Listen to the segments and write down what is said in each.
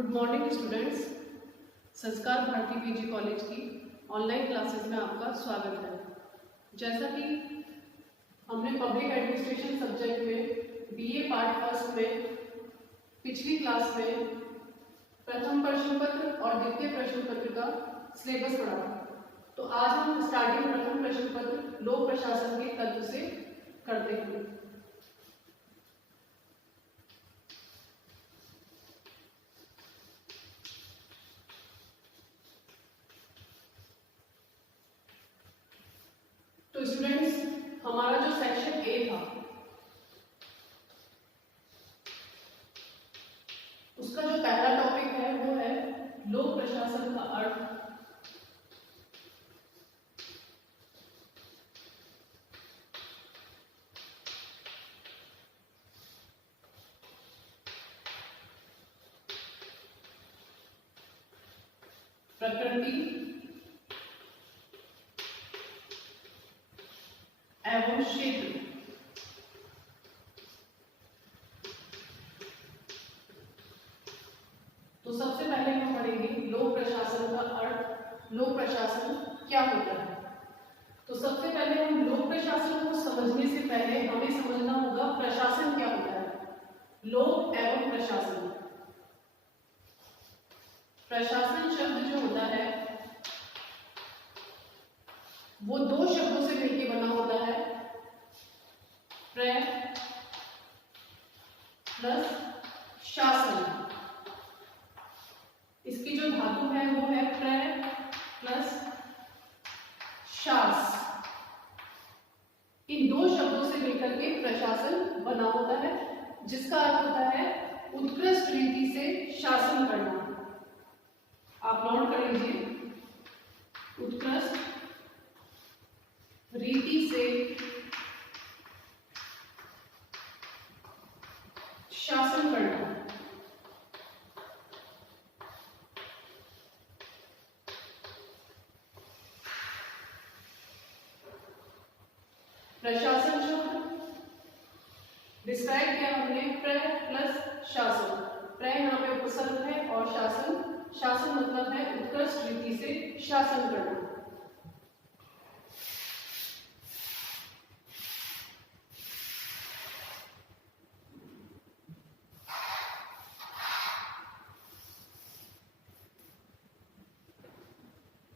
Good morning students. संस्कार Bharti PG college की online classes में आपका स्वागत है। जैसा कि हमने पब्लिक एडमिनिस्ट्रेशन सब्जेक्ट में बीए पार्ट फर्स्ट में पिछली क्लास में प्रथम प्रश्न पत्र और द्वितीय प्रश्न पत्र का सिलेबस पढ़ा था, तो आज हम स्टार्टिंग प्रथम प्रश्न पत्र लोक प्रशासन के तत्व से करते हैं। तो स्टूडेंट्स, हमारा जो सेक्शन ए था उसका जो पहला टॉपिक है वो है लोक प्रशासन का अर्थ। प्रकृति एवं क्षेत्र। तो सबसे पहले हम पढ़ेंगे लोक प्रशासन का अर्थ, लोक प्रशासन क्या होता है। तो सबसे पहले हम लोक प्रशासन को समझने से पहले हमें समझना होगा प्रशासन क्या होता है। लोक एवं प्रशासन, प्रशासन शब्द जो होता है वो दो शब्दों से मिलकर बना होता है, प्र प्लस शासन। इसकी जो धातु है वो है प्र प्लस शास। इन दो शब्दों से मिलकर के प्रशासन बना होता है, जिसका अर्थ होता है उत्कृष्ट रीति से शासन करना। आप नोट कर लीजिए, उत्कृष्ट रीति से शासन करना। प्रशासन शब्द डिस्क्राइब किया हमने प्र प्लस शासन। प्र यहाँ पे उपसर्ग है और शासन, शासन मतलब है उत्कृष्ट रीति से शासन करना।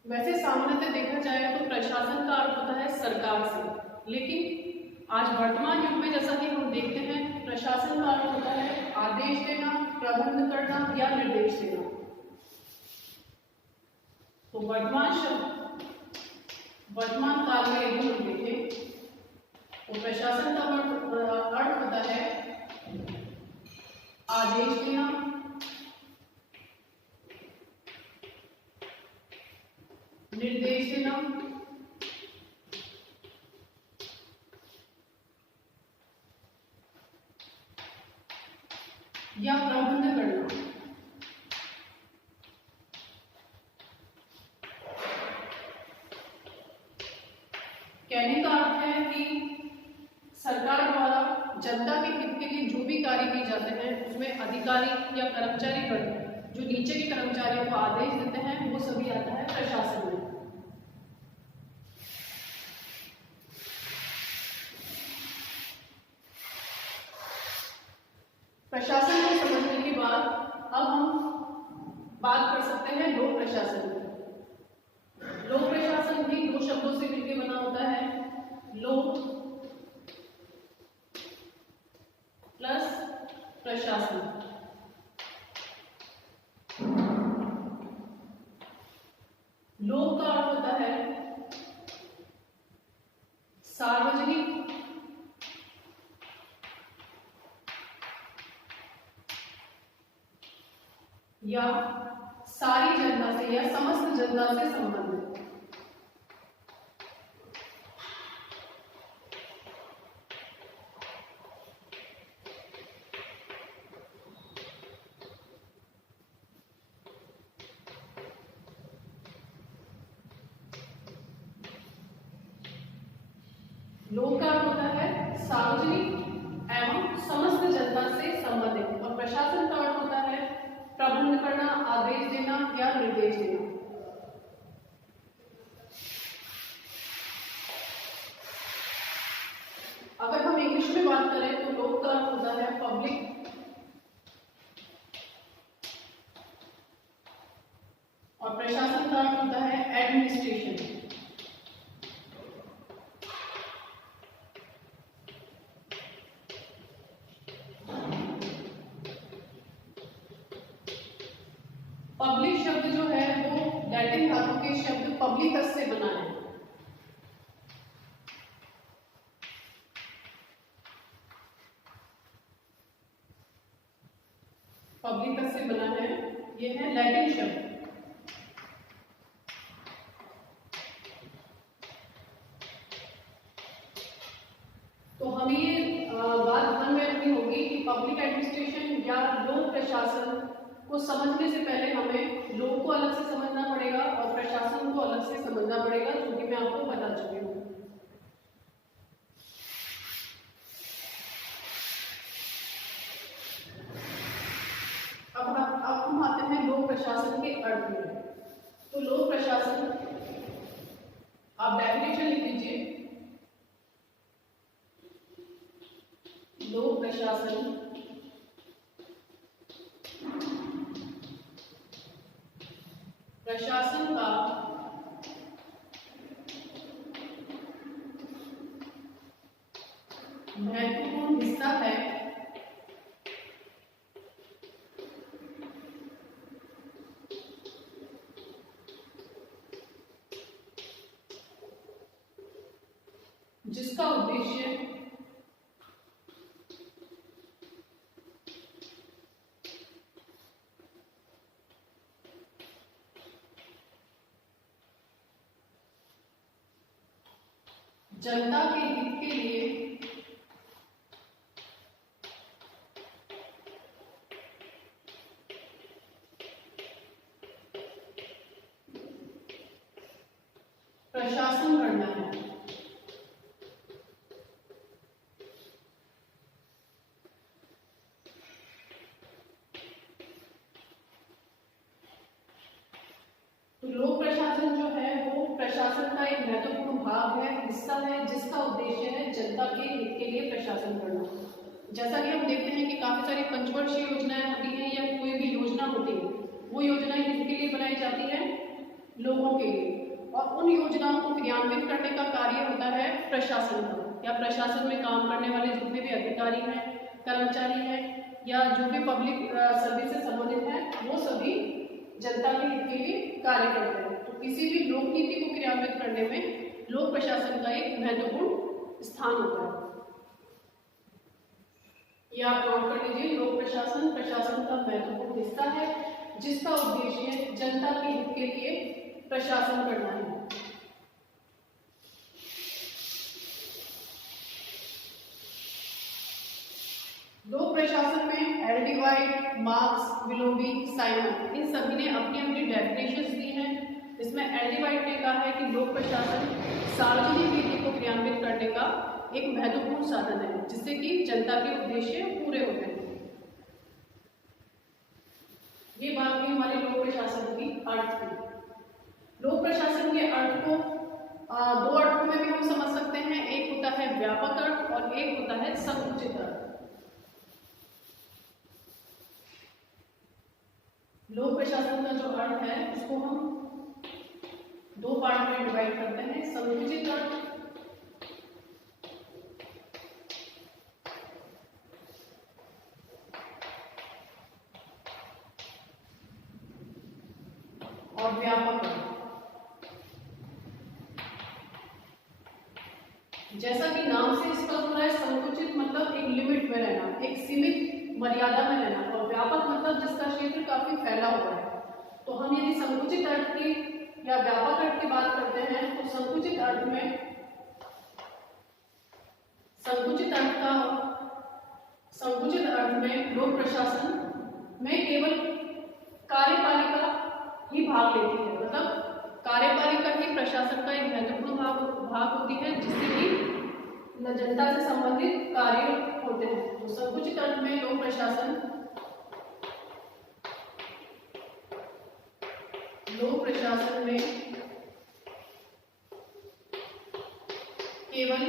वैसे सामान्यतः देखा जाए तो प्रशासन का अर्थ होता है सरकार से, लेकिन आज वर्तमान युग में जैसा कि हम देखते हैं प्रशासन का अर्थ होता है आदेश देना, प्रबंध करना या निर्देश देना। तो वर्तमान काल में यदि हम देखें तो प्रशासन का अर्थ होता है आदेश देना, निर्देश देना या प्रबंध करना। कहने का अर्थ है कि सरकार द्वारा जनता के हित के लिए जो भी कार्य किए जाते हैं उसमें अधिकारी या कर्मचारी वर्ग जो नीचे के कर्मचारियों को आदेश देते हैं वो सभी आता है प्रशासन में। प्रशासन को समझने के बाद अब हम बात कर सकते हैं लोक प्रशासन की। लोक प्रशासन भी दो शब्दों से मिलकर बना होता है, लोक प्लस प्रशासन। लोक का अर्थ होता है सार्वजनिक या सारी जनता से या समस्त जनता से संबंधित। लोक का अर्थ होता है सार्वजनिक एवं समस्त जनता से संबंधित, और प्रशासन का अर्थ होता है प्रबंध करना एडमिनिस्ट्रेशन। पब्लिक शब्द जो है वो लैटिन धातु के शब्द पब्लिकस से बना है। पब्लिकस से बना है, ये है लैटिन शब्द। तो हमें ये बात ध्यान में रखनी होगी कि पब्लिक एडमिनिस्ट्रेशन या लोक प्रशासन को समझने से पहले हमें लोक को अलग से समझना पड़ेगा और प्रशासन को अलग से समझना पड़ेगा, जो कि मैं आपको बता चुकी हूँ। अब हम आते हैं लोक प्रशासन के अर्थ में। तो लोक प्रशासन, आप डेफिनेशन लिख लीजिए। लोक प्रशासन प्रशासन का महत्वपूर्ण हिस्सा है जिसका उद्देश्य जनता के हित के लिए प्रशासन करना है। तो लोक प्रशासन जो है वो प्रशासन का एक महत्वपूर्ण भाग है, हिस्सा है, जिसका उद्देश्य है जनता के हित के लिए प्रशासन करना। जैसा कि हम देखते हैं कि काफी सारी पंचवर्षीय योजनाएं होती हैं या कोई भी योजना होती है, वो योजनाएं किसके लिए बनाई जाती है? लोगों के लिए। और उन योजनाओं को क्रियान्वित करने का कार्य होता है प्रशासन का, या प्रशासन में काम करने वाले जितने भी अधिकारी हैं, कर्मचारी हैं, या जो भी पब्लिक सर्विस से संबंधित हैं, वो सभी जनता के हित के लिए कार्य करते हैं। तो किसी भी लोक नीति को क्रियान्वित करने में लोक प्रशासन का एक महत्वपूर्ण स्थान होता है। यह आप नोट कर लीजिए। लोक प्रशासन प्रशासन का महत्वपूर्ण हिस्सा है, जिसका उद्देश्य जनता के हित के लिए प्रशासन करना है। लोक प्रशासन में L D. White, Marx, Willoughby, Simon, इन सभी ने अपनी अपनी डेफिनेशंस दी हैं। इसमें एल.डी. वाइट ने कहा है कि लोक प्रशासन सार्वजनिक नीति को क्रियान्वित करने का एक महत्वपूर्ण साधन है, जिससे कि जनता के उद्देश्य पूरे होते हैं। ये बात भी हमारे लोक प्रशासन की अर्थ थी। लोक प्रशासन के अर्थ को दो अर्थों में भी हम समझ सकते हैं। एक होता है व्यापक अर्थ और एक होता है संकुचित अर्थ। लोक प्रशासन का जो अर्थ है उसको हम दो पार्ट में डिवाइड करते हैं, संकुचित अर्थ और व्यापक अर्थ। जैसा कि नाम से स्पष्ट हो रहा है, संकुचित मतलब एक लिमिट में रहना, एक सीमित मर्यादा में रहना, और व्यापक मतलब जिसका क्षेत्र काफी फैला हुआ है। तो हम यदि संकुचित अर्थ की या व्यापक अर्थ की बात करते हैं, तो संकुचित अर्थ में लोक प्रशासन में केवल कार्यपालिका ही भाग लेती है, मतलब कार्यपालिका ही प्रशासन का एक महत्वपूर्ण भाग होती है, जिससे कि जनता से संबंधित कार्य होते हैं। तो संकुचित अर्थ में लोक प्रशासन में केवल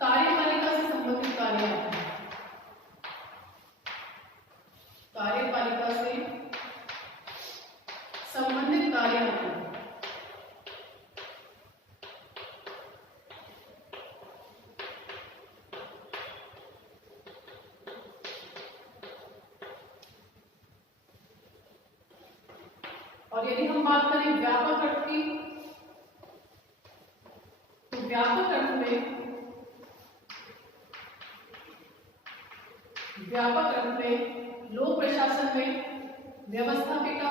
कार्यपालिका से होती है। और यदि हम बात करें व्यापक अर्थ की, तो व्यापक अर्थ में लोक प्रशासन में व्यवस्थापिका,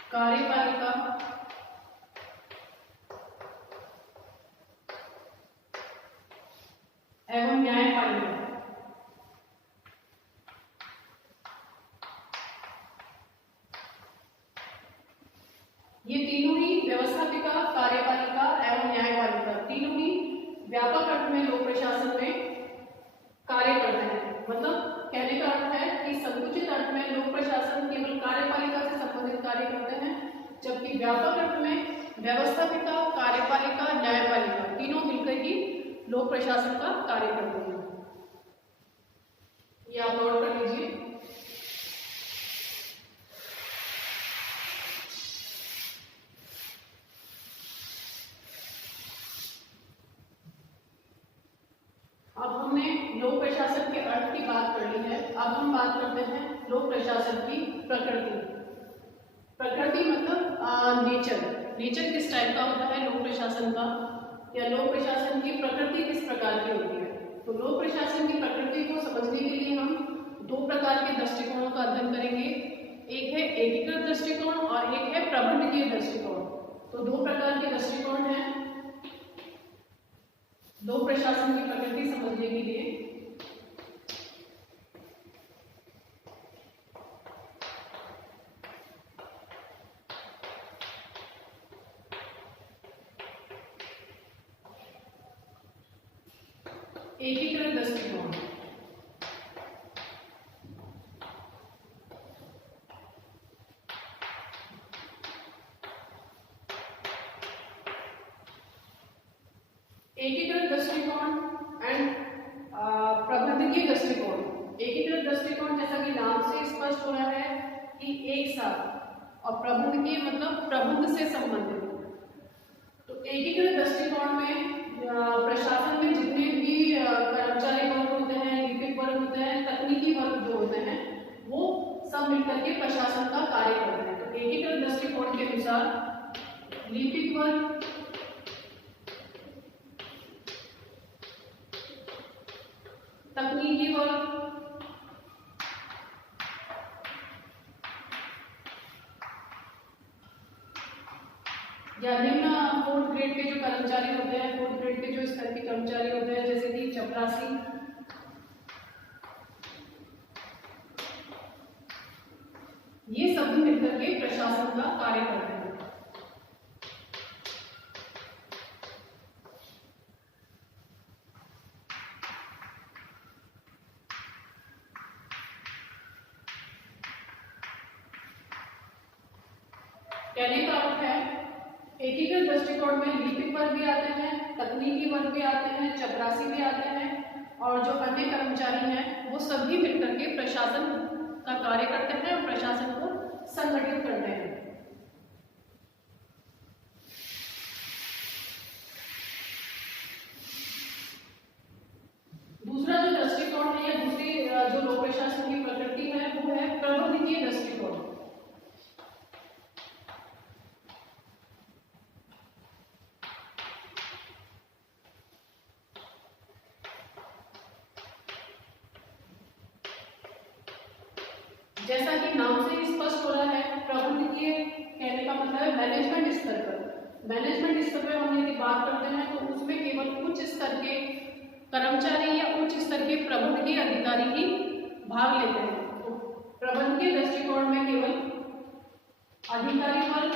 कार्यपालिका एवं न्यायपालिका, ये तीनों ही व्यवस्थापिका, कार्यपालिका एवं न्यायपालिका तीनों ही व्यापक अर्थ में लोक प्रशासन में कार्य करते हैं। मतलब कहने का अर्थ है कि संकुचित अर्थ में लोक प्रशासन केवल कार्यपालिका से संबंधित कार्य करते हैं, जबकि व्यापक अर्थ में व्यवस्थापिका, कार्यपालिका, न्यायपालिका तीनों मिलकर ही लोक प्रशासन का कार्य करते हैं। ये आप नोट कर लीजिए। अब हमने लोक प्रशासन के अर्थ की बात कर ली है। अब हम बात करते हैं लोक प्रशासन की प्रकृति। प्रकृति मतलब नेचर किस टाइप का होता है लोक प्रशासन का, या लोक प्रशासन की प्रकृति किस प्रकार की होती है। तो लोक प्रशासन की प्रकृति को समझने के लिए हम दो प्रकार के दृष्टिकोणों का अध्ययन करेंगे। एक है एकीकृत दृष्टिकोण और एक है प्रबंधकीय दृष्टिकोण। तो दो प्रकार के दृष्टिकोण हैं लोक प्रशासन की प्रकृति समझने के लिए। एकीकृत दृष्टिकोण, एकीकृत दृष्टिकोण एंड प्रबंधकीय दृष्टिकोण। एकीकृत दृष्टिकोण जैसा कि नाम से स्पष्ट हो रहा है कि एक साथ, और प्रबंधकीय मतलब प्रबंध से संबंधित। तो एकीकृत दृष्टिकोण में प्रशासन में जितने भी कर्मचारी वर्ग होते हैं, लिपिक वर्ग होते हैं, तकनीकी वर्ग जो होते हैं, वो सब मिलकर के प्रशासन का कार्य करते हैं। तो एकीकृत दृष्टिकोण के अनुसार लिपिक वर्ग, तकनीकी वर्ग, या निम्न फोर्थ ग्रेड के जो कर्मचारी होते हैं, फोर्थ ग्रेड के जो स्तर के कर्मचारी होते हैं, जैसे कि चपरासी, ये सब मिलकर के प्रशासन का कार्य करते हैं। कहने का अर्थ है एकीकृत दृष्टिकोण में लिपिक वर्ग भी आते हैं, तकनीकी वर्ग भी आते हैं, चपरासी भी आते हैं, और जो अन्य कर्मचारी हैं वो सभी मिलकर के प्रशासन का कार्य करते हैं और प्रशासन को संगठित करते हैं। दूसरा जो दृष्टिकोण है या दूसरी जो लोक प्रशासन की प्रकृति है वो है प्रबंधकीय दृष्टिकोण। जैसा कि नाम से स्पष्ट हो रहा है, प्रबंधकीय कहने का मतलब है मैनेजमेंट स्तर पर। मैनेजमेंट स्तर पर हम यदि बात करते हैं तो उसमें केवल उच्च स्तर के कर्मचारी या उच्च स्तर के प्रबंधकीय अधिकारी ही भाग लेते हैं। तो प्रबंधकीय दृष्टिकोण में केवल अधिकारी वर्ग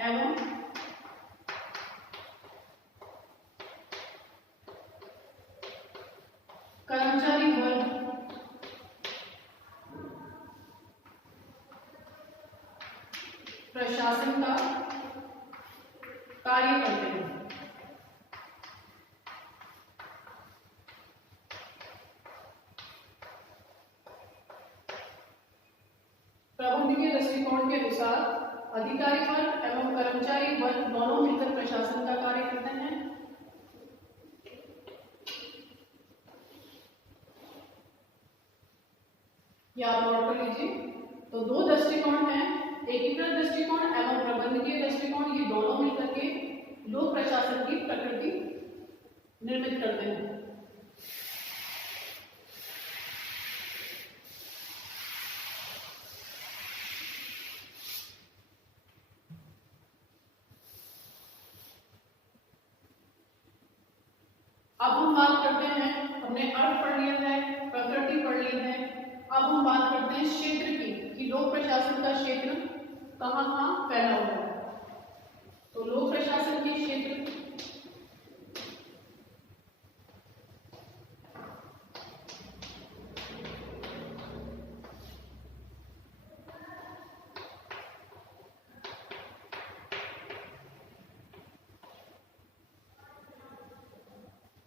एवं कर्मचारी वर्ग प्रशासन का कार्य करते हैं। के अनुसार अधिकारी वर्ग एवं कर्मचारी वर्ग दोनों मिलकर प्रशासन का कार्य करते हैं। या आप नोट कर लीजिए। तो दो दृष्टिकोण हैं, एकीकृत दृष्टिकोण एवं प्रबंधकीय दृष्टिकोण, ये दोनों मिलकर के लोक प्रशासन की प्रकृति निर्मित करते हैं। अब हम बात करते हैं, हमने अर्थ पढ़ लिया है, प्रकृति पढ़ ली है, अब हम बात करते हैं क्षेत्र की कि लोक प्रशासन का क्षेत्र कहाँ कहाँ फैला हुआ है। तो लोक प्रशासन के क्षेत्र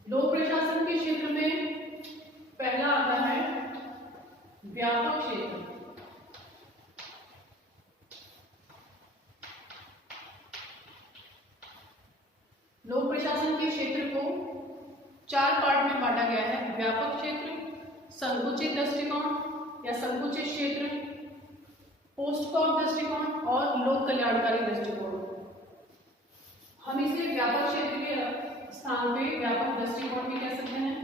लोक प्रशासन के क्षेत्र में पहला आता है व्यापक क्षेत्र। लोक प्रशासन के क्षेत्र को 4 पार्ट में बांटा गया है, व्यापक क्षेत्र, संकुचित दृष्टिकोण या संकुचित क्षेत्र, पोस्टकॉक दृष्टिकोण और लोक कल्याणकारी दृष्टिकोण। हम इसे व्यापक क्षेत्र के स्थान पे व्यापक दृष्टिकोण भी कह सकते हैं।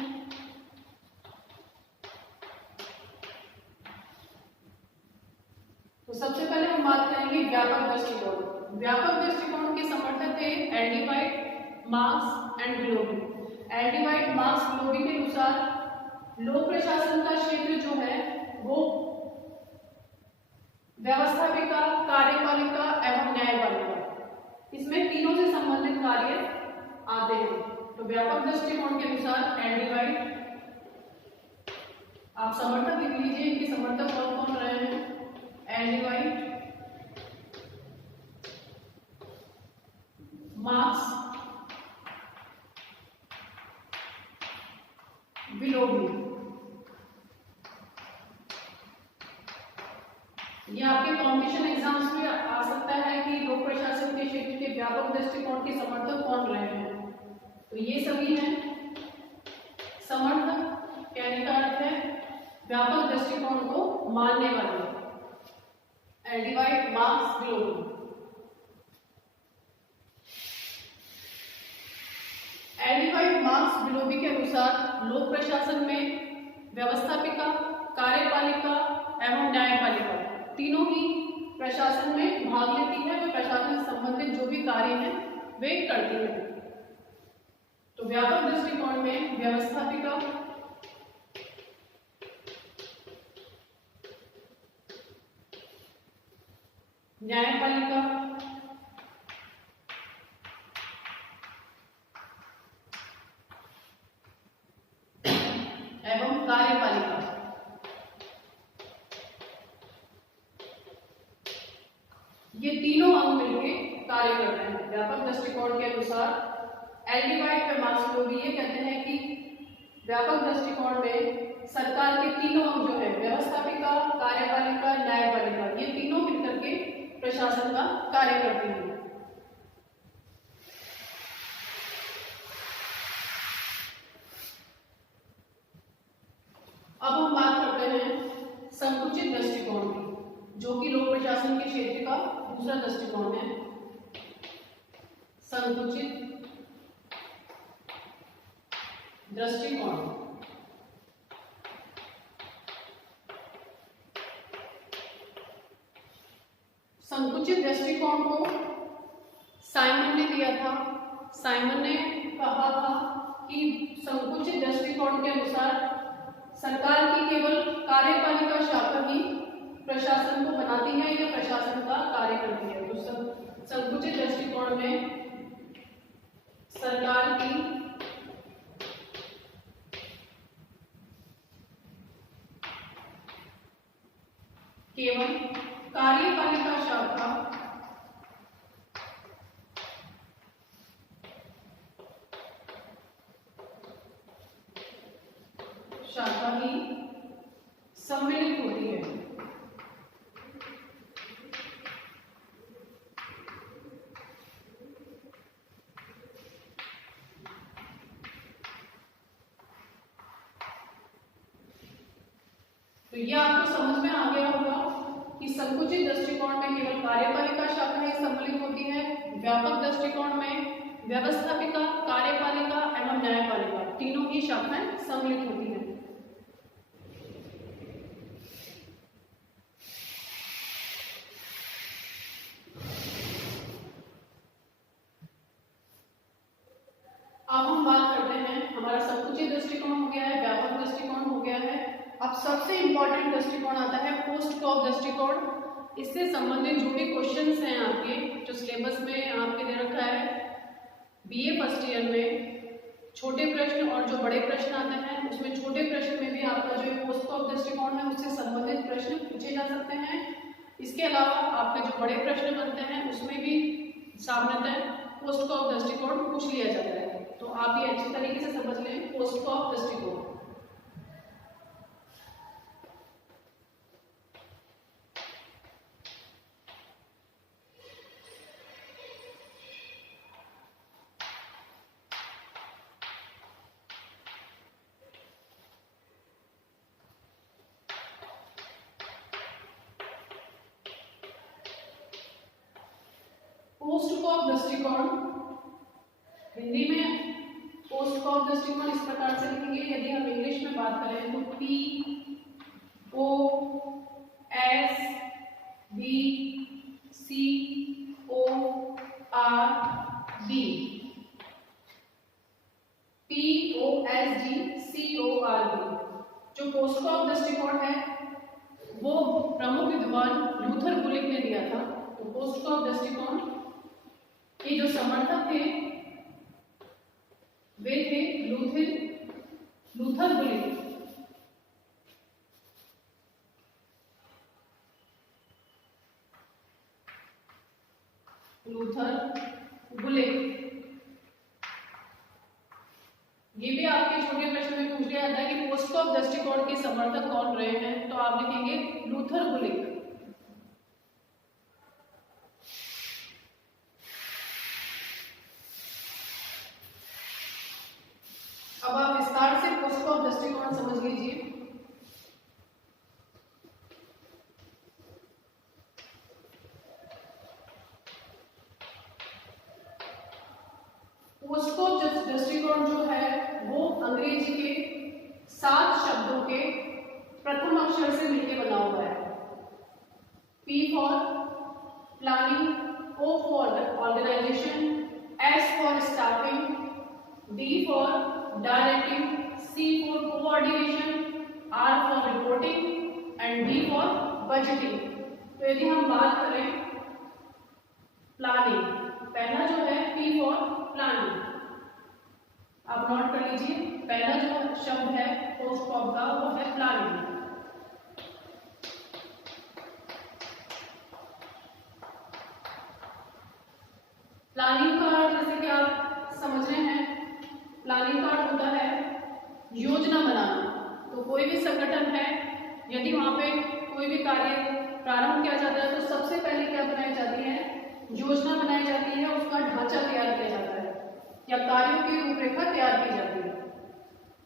तो सबसे पहले हम बात करेंगे व्यापक दृष्टिकोण। व्यापक दृष्टिकोण के समर्थक थे L D White, Marx and Willoughby. L D White, Marx, Willoughby के अनुसार लोक प्रशासन का क्षेत्र जो है वो व्यवस्थापिका, कार्यपालिका एवं न्यायपालिका, इसमें तीनों से संबंधित कार्य आते हैं। तो व्यापक दृष्टिकोण के अनुसार एल डी वाइट, आप समर्थक लिख लीजिए, इनके समर्थक कौन कौन रहे हैं। L D White, Marx, Willoughby. ये आपके कॉम्पिटिशन एग्जाम्स में आ सकता है कि लोक प्रशासन के क्षेत्र के व्यापक दृष्टिकोण के समर्थक कौन रहे हैं। तो ये सभी हैं समर्थक, कहने का अर्थ है व्यापक दृष्टिकोण को मानने वाले। L D White, Marx, Willoughby. L D White, Marx, Willoughby के अनुसार लोक प्रशासन में व्यवस्थापिका, कार्यपालिका एवं न्यायपालिका तीनों ही प्रशासन में भाग लेती है। वे प्रशासन से संबंधित जो भी कार्य हैं वे करती है। तो व्यापक दृष्टिकोण में व्यवस्थापिका, न्यायपालिका एवं कार्यपालिका, ये तीनों अंग मिलकर कार्य करते हैं। व्यापक दृष्टिकोण के अनुसार एल डी वाइट व मार्क्स ग्लोबी ये कहते हैं कि व्यापक दृष्टिकोण में सरकार के तीनों अंग जो है व्यवस्थापिका, कार्यपालिका, न्यायपालिका, ये तीनों मिलकर के प्रशासन का कार्य करती है। अब हम बात करते हैं संकुचित दृष्टिकोण की, जो कि लोक प्रशासन के क्षेत्र का दूसरा दृष्टिकोण है। संकुचित दृष्टिकोण संकुचित दृष्टिकोण को साइमन ने दिया था। साइमन ने कहा था कि संकुचित दृष्टिकोण के अनुसार सरकार की केवल कार्यपालिका शाखा ही प्रशासन को बनाती है या प्रशासन का कार्य करती है। तो संकुचित दृष्टिकोण में सरकार की केवल कार्यपालिका शाखा ही सम्मिलित होती है। ये आपको समझ में आ गया होगा कि संकुचित दृष्टिकोण में केवल कार्यपालिका शाखाएं सम्मिलित होती है, व्यापक दृष्टिकोण में व्यवस्थापिका, कार्यपालिका एवं न्यायपालिका तीनों ही शाखाएं सम्मिलित होती हैं। अब हम बात करते हैं, हमारा संकुचित दृष्टिकोण हो गया है, व्यापक दृष्टिकोण हो गया है। अब सबसे इंपॉर्टेंट दृष्टिकोण आता है पोस्ट कॉप दृष्टिकोण। इससे संबंधित जो भी क्वेश्चंस हैं आपके जो सिलेबस में आपके दे रखा है बीए फर्स्ट ईयर में, छोटे प्रश्न और जो बड़े प्रश्न आते हैं उसमें छोटे प्रश्न में भी आपका जो पोस्ट कॉप दृष्टिकोण है उससे संबंधित प्रश्न पूछे जा सकते हैं। इसके अलावा आपके जो बड़े प्रश्न बनते हैं उसमें भी सामान्यतः पोस्ट कॉप दृष्टिकोण पूछ लिया जाता है। तो आप ये अच्छी तरीके से समझ लें पोस्ट कॉप दृष्टिकोण। पोस्ट कॉप दृष्टिकोण हिंदी में पोस्ट कॉप दृष्टिकोण इस प्रकार से लिखेंगे। यदि हम इंग्लिश में बात करें तो POSTCORB। जो पोस्ट कॉप दृष्टिकोण है वो प्रमुख विद्वान लूथर गुलिक ने दिया था। तो पोस्ट कॉप दृष्टिकोण के जो समर्थक थे वे थे लूथर गुलिक। ये भी आपके छोटे प्रश्न में पूछ लिया जाता है कि पोस्ट कॉप दृष्टिकोण के समर्थक कौन रहे हैं, तो आप लिखेंगे लूथर गुलिक। अब आप विस्तार से पोस्ट कॉप दृष्टिकोण समझ लीजिए। पोस्ट कॉप दृष्टिकोण जो है वो अंग्रेजी के 7 शब्दों के प्रथम अक्षर से मिलकर बना हुआ है। P for planning, O for organisation, S for staffing, D for directing, C for coordination, R for reporting and D for budgeting. तो यदि हम बात करें प्लानिंग, पहला जो है P फॉर प्लानिंग, आप नोट कर लीजिए। पहला जो शब्द है पोस्ट कॉप का वो है प्लानिंग। प्लानिंग का अर्थ जैसे कि आप समझ रहे हैं, प्लानिंग का अर्थ होता है योजना बनाना। तो कोई भी संगठन है यदि वहां पे कोई भी कार्य प्रारंभ किया जाता है तो सबसे पहले क्या बनाई जाती है, योजना बनाई जाती है, उसका ढांचा तैयार किया जाता है या कार्यों की रूपरेखा तैयार की जाती है।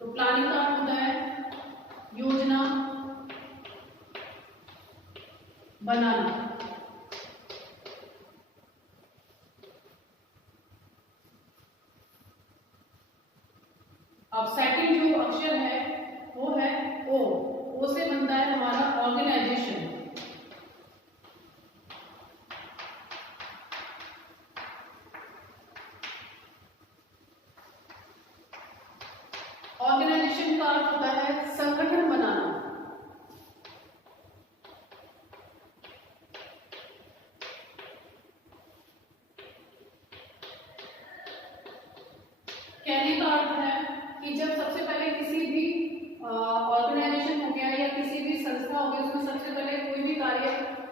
तो प्लानिंग का अर्थ होता है योजना बनाना। अब सेकंड जो अक्षर है वो है ओ से बनता है हमारा ऑर्गेनाइजेशन। ऑर्गेनाइजेशन का अर्थ होता है संगठन बनाना। कहने का अर्थ है कि जब सबसे पहले किसी भी ऑर्गेनाइजेशन हो गया या किसी भी संस्था हो गई उसमें सबसे पहले कोई भी कार्य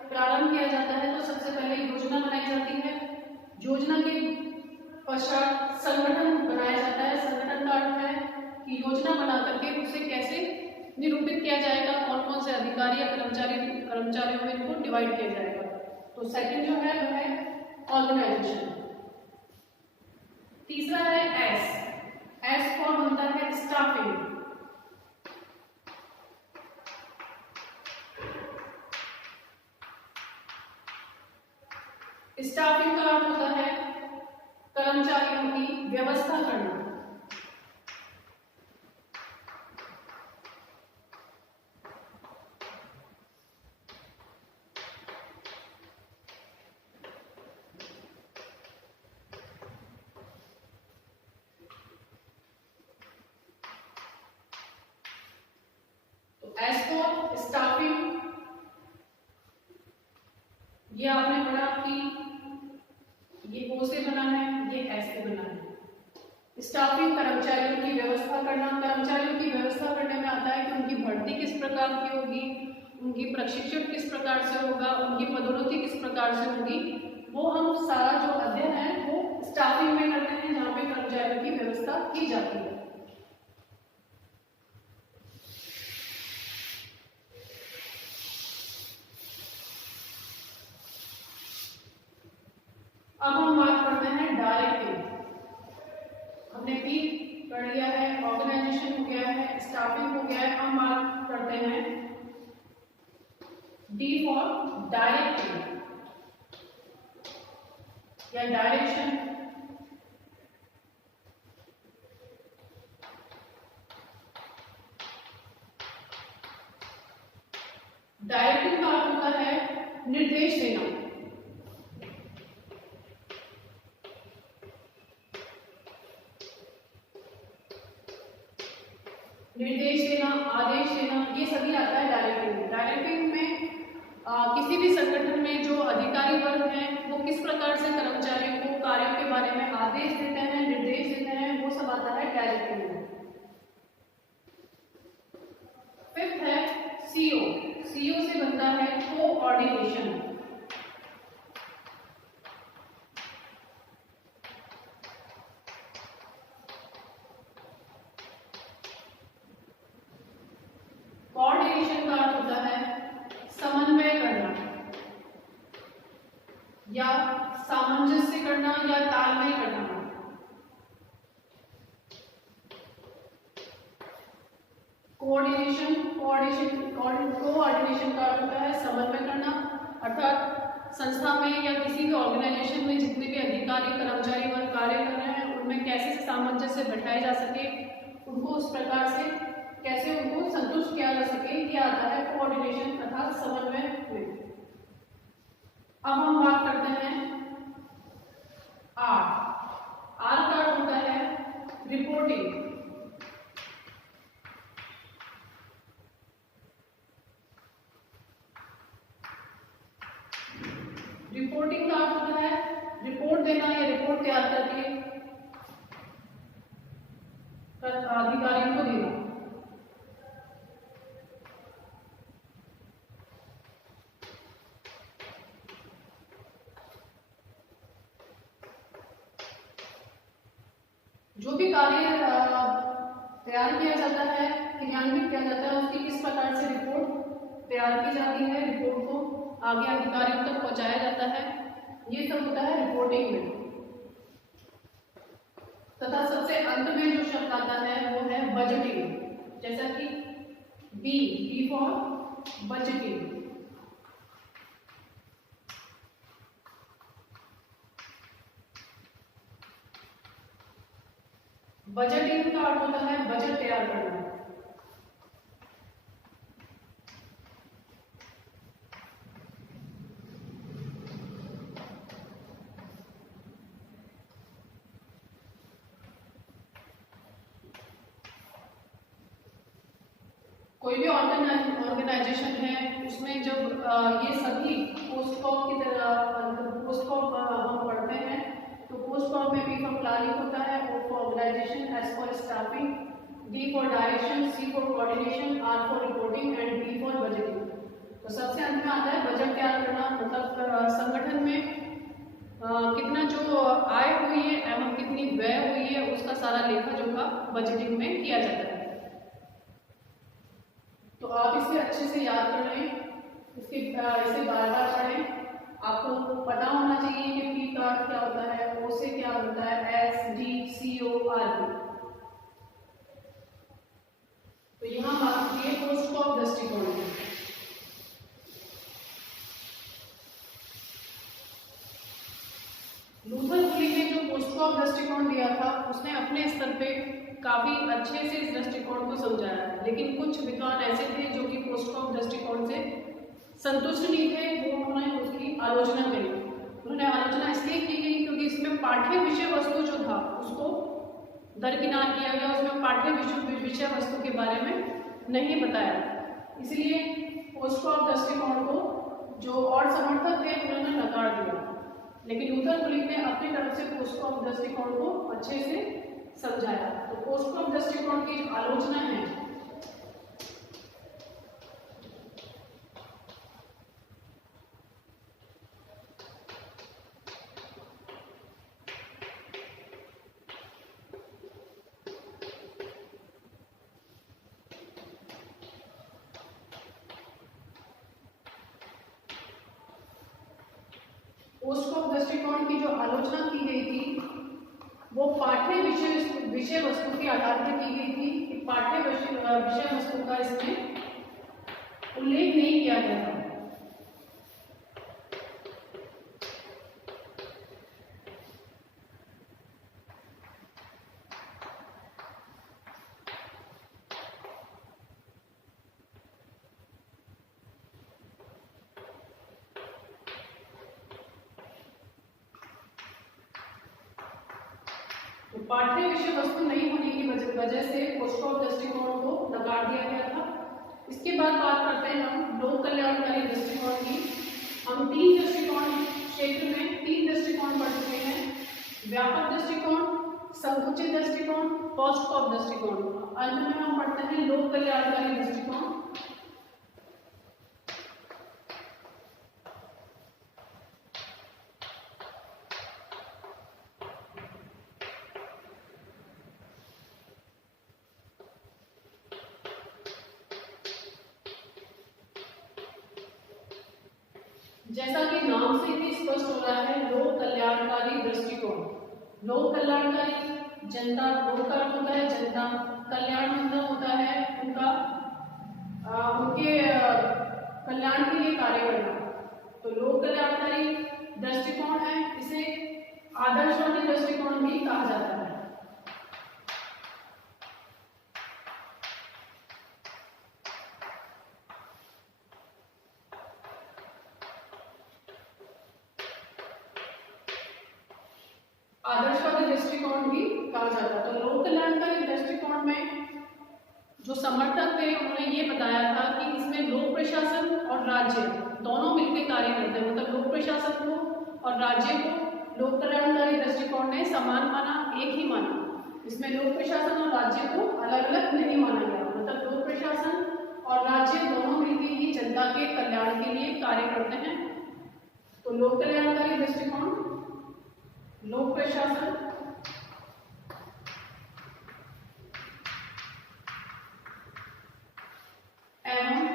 प्रारंभ किया जाता है तो सबसे पहले योजना बनाई जाती है। योजना के पश्चात संगठन बनाया जाता है। संगठन का अर्थ है कि योजना बना करके उसे कैसे निरूपित किया जाएगा, कौन कौन से अधिकारी या कर्मचारियों में इनको डिवाइड किया जाएगा। तो सेकंड जो है वो है ऑर्गेनाइजेशन। तीसरा है एस फॉर बनता है स्टाफिंग। स्टाफिंग, कर्मचारियों की व्यवस्था करना। कर्मचारियों की व्यवस्था करने में आता है कि उनकी भर्ती किस प्रकार की होगी, उनकी प्रशिक्षण किस प्रकार से होगा, उनकी पदोन्नति किस प्रकार से होगी, वो हम सारा जो अध्ययन है वो स्टाफिंग में करते हैं, जहाँ पे कर्मचारियों की व्यवस्था की जाती है। अब हम बात करते हैं डायरेक्टिंग। हमने पी कर लिया है, ऑर्गेनाइजेशन हो गया है, स्टाफिंग हो गया है। हम बात करते हैं डी फॉर डायरेक्टिंग या डायरेक्शन। डायरेक्टिंग का अर्थ होता है निर्देश देना। निर्देश देना, आदेश देना, ये सभी आता है डायरेक्टिंग में। डायरेक्टिंग में किसी भी संगठन में जो अधिकारी वर्ग हैं वो किस प्रकार से कर्मचारियों को कार्यों के बारे में आदेश देते हैं, निर्देश देते हैं, वो सब आता है डायरेक्टिंग में। फिफ्थ है सीओ। सीओ से बनता है कोऑर्डिनेशन। कोऑर्डिनेशन का अर्थ होता है समन्वय करना या सामंजस्य करना या तालमेल करना। कोऑर्डिनेशन का अर्थ होता है समन्वय करना, अर्थात संस्था में या किसी भी ऑर्गेनाइजेशन में जितने भी अधिकारी कर्मचारी वर्ग कार्य कर रहे हैं उनमें कैसे सामंजस्य बैठाया जा सके, उनको उस प्रकार से कैसे उनको संतुष्ट किया जा सके, ये आता है कोऑर्डिनेशन अर्थात समन्वय में। अब हम बात करते हैं आर। आर का अर्थ होता है रिपोर्टिंग। रिपोर्टिंग का अर्थ होता है रिपोर्ट देना या रिपोर्ट तैयार करके अधिकारियों को देना। जो भी कार्य तैयार किया जाता है, क्रियान्वित किया जाता है, उसकी किस प्रकार से रिपोर्ट तैयार की जाती है, रिपोर्ट को आगे अधिकारियों तक पहुंचाया जाता है, ये सब होता है रिपोर्टिंग में। तथा सबसे अंत में जो शब्द आता है वो है बजटिंग। जैसा कि बी फॉर बजटिंग। बजटिंग का अर्थ होता है बजट तैयार करना। कोई भी ऑर्गेनाइजेशन है उसमें जब ये सभी पोस्टकॉप की तरह पोस्टकॉप हम पढ़ते हैं तो पोस्टकॉप में पी फॉर प्लानिंग होता है, O for organisation, S for staffing, D for direction, C for coordination, R for reporting and D for budgeting. तो सबसे अंत में आता है बजट तैयार करना, मतलब संगठन में कितना जो आय हुई है एवं कितनी व्यय हुई है उसका सारा लेखा जोखा बजटिंग में किया जाता है। तो आप इसे अच्छे से याद कर लें, इसे बार बार पढ़ें। आपको पता होना चाहिए कि पी का अर्थ क्या होता है, ओ से क्या बनता है, S D C O R B. तो यहाँ बात की है पोस्टकॉप दृष्टिकोण की। लूथर बुलिंग ने जो पोस्टकॉप दृष्टिकोण दिया था उसने अपने स्तर पे काफी अच्छे से इस दृष्टिकोण को समझाया, लेकिन कुछ विद्वान ऐसे थे जो कि पोस्टकॉप दृष्टिकोण से संतुष्ट नहीं थे, वो उन्होंने उसकी आलोचना करी। उन्होंने आलोचना इसलिए की गई क्योंकि इसमें पाठ्य विषय वस्तु जो था उसको दरकिनार किया गया, उसमें पाठ्य विषय वस्तु के बारे में नहीं बताया। इसलिए पोस्टकॉप दृष्टिकोण को जो और समर्थक थे उन्होंने नकार दिया, लेकिन लूथर बुलिंग ने अपनी तरफ से पोस्टकॉप दृष्टिकोण को अच्छे से समझाया। तो कोस्टकॉफ दृष्टिकोण की जो आलोचना है, कोस्टकॉफ दृष्टिकोण की जो आलोचना की गई थी वो पाठ्य विषय वस्तु के आधार पर की गई थी कि पाठ्य विषय वस्तु का इसमें उल्लेख नहीं किया गया था। तो पाठ्य विषय वस्तु नहीं होने की वजह से कोस्टकॉफ दृष्टिकोण को नकार दिया गया था। इसके बाद बात करते हैं हम लोक कल्याणकारी दृष्टिकोण की। हम 3 दृष्टिकोण क्षेत्र में 3 दृष्टिकोण पढ़ चुके हैं, व्यापक दृष्टिकोण, संकुचित दृष्टिकोण, कोस्टकॉफ दृष्टिकोण। अंत में हम पढ़ते हैं लोक कल्याणकारी दृष्टिकोण। जैसा कि नाम से ही स्पष्ट हो रहा है, लोक कल्याणकारी दृष्टिकोण। लोक कल्याणकारी, जनता, लोक का अर्थ होता है जनता, कल्याण मतलब होता है उनका उनके कल्याण के लिए कार्य करना। तो लोक कल्याणकारी दृष्टिकोण है, इसे आदर्शवादी दृष्टिकोण भी कहा जाता है। आदर्शवादी दृष्टिकोण भी कहा जाता है। तो लोक कल्याणकारी दृष्टिकोण में जो समर्थक थे उन्होंने ये बताया था कि इसमें लोक प्रशासन और राज्य दोनों मिलकर कार्य करते हैं। मतलब लोक प्रशासन को और राज्य को लोक कल्याणकारी दृष्टिकोण ने समान माना, एक ही माना। इसमें लोक प्रशासन और राज्य को अलग अलग नहीं माना गया। मतलब लोक प्रशासन और राज्य दोनों मिलकर ही जनता के कल्याण के लिए कार्य करते हैं। तो लोक कल्याणकारी दृष्टिकोण, लोक प्रशासन एवं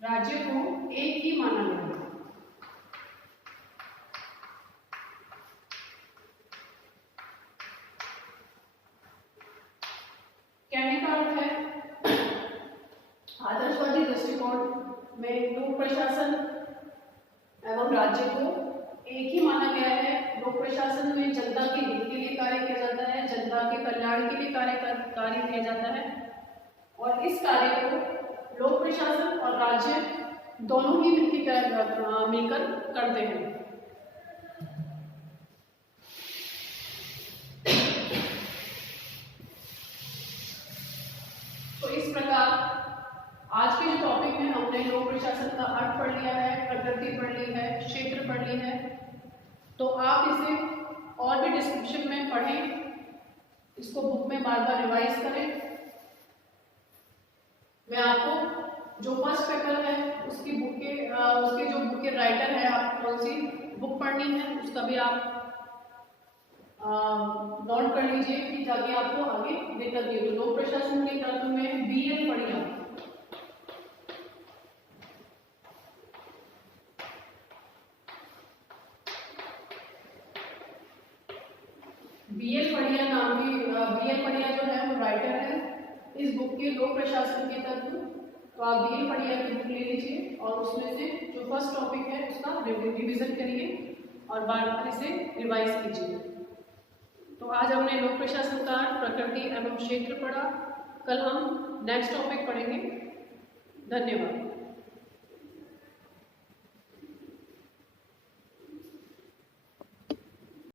राज्य को एक ही माना गया। कहने का अर्थ है आदर्शवादी दृष्टिकोण में लोक प्रशासन एवं राज्य को एक ही माना गया है। लोक प्रशासन में जनता के हित के लिए कार्य किया जाता है, जनता के कल्याण के लिए कार्य किया जाता है और इस कार्य को लोक प्रशासन और राज्य दोनों ही मिलकर करते हैं। तो इस प्रकार आज के जो टॉपिक में हमने लोक प्रशासन का अर्थ पढ़ लिया है, प्रकृति पढ़ ली है, क्षेत्र पढ़ ली है। तो आप इसे और भी डिस्क्रिप्शन में पढ़ें, इसको बुक में बार बार रिवाइज करें। मैं आपको जो फर्स्ट पेपर है उसकी उसके जो बुक के राइटर है, आप कौन सी बुक पढ़नी है उसका भी आप नोट कर लीजिए कि ताकि आपको आगे दिक्कत नहीं हो। लोक प्रशासन के तत्व में BL पढ़िए। BL पढ़िया नाम की BL पढ़िया जो है वो राइटर है इस बुक के लोक प्रशासन के तत्व। तो आप BL पढ़िया की बुक ले लीजिए और उसमें से जो फर्स्ट टॉपिक है उसका रिवीजन करिए और बार बार इसे रिवाइज कीजिए। तो आज हमने लोक प्रशासन का प्रकृति एवं क्षेत्र पढ़ा। कल हम नेक्स्ट टॉपिक पढ़ेंगे। धन्यवाद।